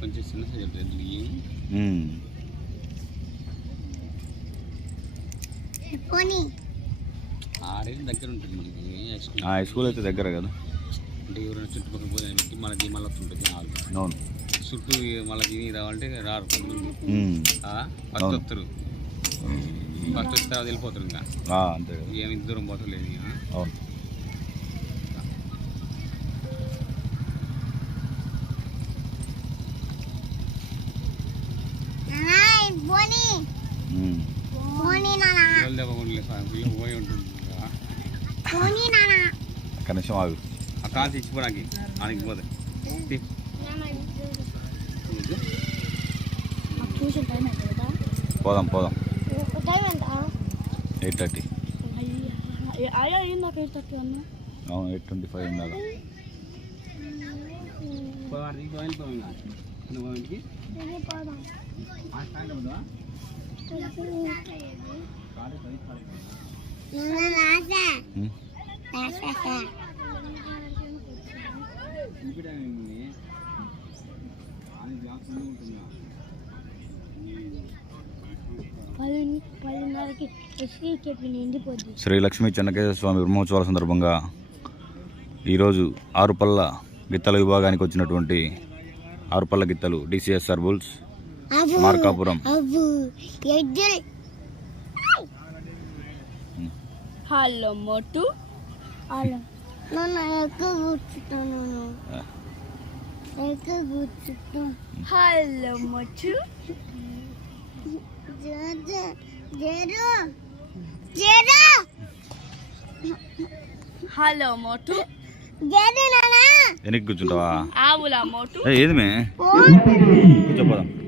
కొంచెం చిన్న సైజ్ ఆడేది దగ్గర ఉంటుంది మనకి. ఆ స్కూల్ అయితే దగ్గర కదా. అంటే ఎవరైనా చుట్టుపక్కల పోయి పెట్టి మనకి మళ్ళీ వస్తుంటుంది ఆలు అవును. చుట్టూ మళ్ళీ తిని రావాలంటే రారు. ఫస్ట్. వస్తారు ఫస్ట్ వచ్చిన తర్వాత వెళ్ళిపోతారు ఇంకా. ఆ, అంతే కదా. ఏమి ఇంత దూరం పోతలేదు ఇక. అవును. ఒక్క నిమిషం ఆగు. ఆ కాల్సి ఇచ్చిపోడానికి ఆనికి పోతే తీ. ఇది. ట్యూషన్ టైం అయింది కదా పోదాం పోదాం ఎయిట్ థర్టీ అవును ఎయిట్ ట్వంటీ ఫైవ్ ఉండాలి పోయి వాడికి పోయి శ్రీ లక్ష్మీ చెన్నకేశ్వర స్వామి బ్రహ్మోత్సవాల సందర్భంగా ఈరోజు ఆరుపల్ల గిత్తల విభాగానికి వచ్చినటువంటి ఆరుపల్ల గిత్తలు డిసిఎస్ సర్బుల్స్ మార్కాపురం. హలో మోటు. హలో. మోటు. జరు. జరు. హలో మోటు. వెనక్కి కూర్చుంటావా? ఆవుల మోటు. ఏది కూర్చోపోదాం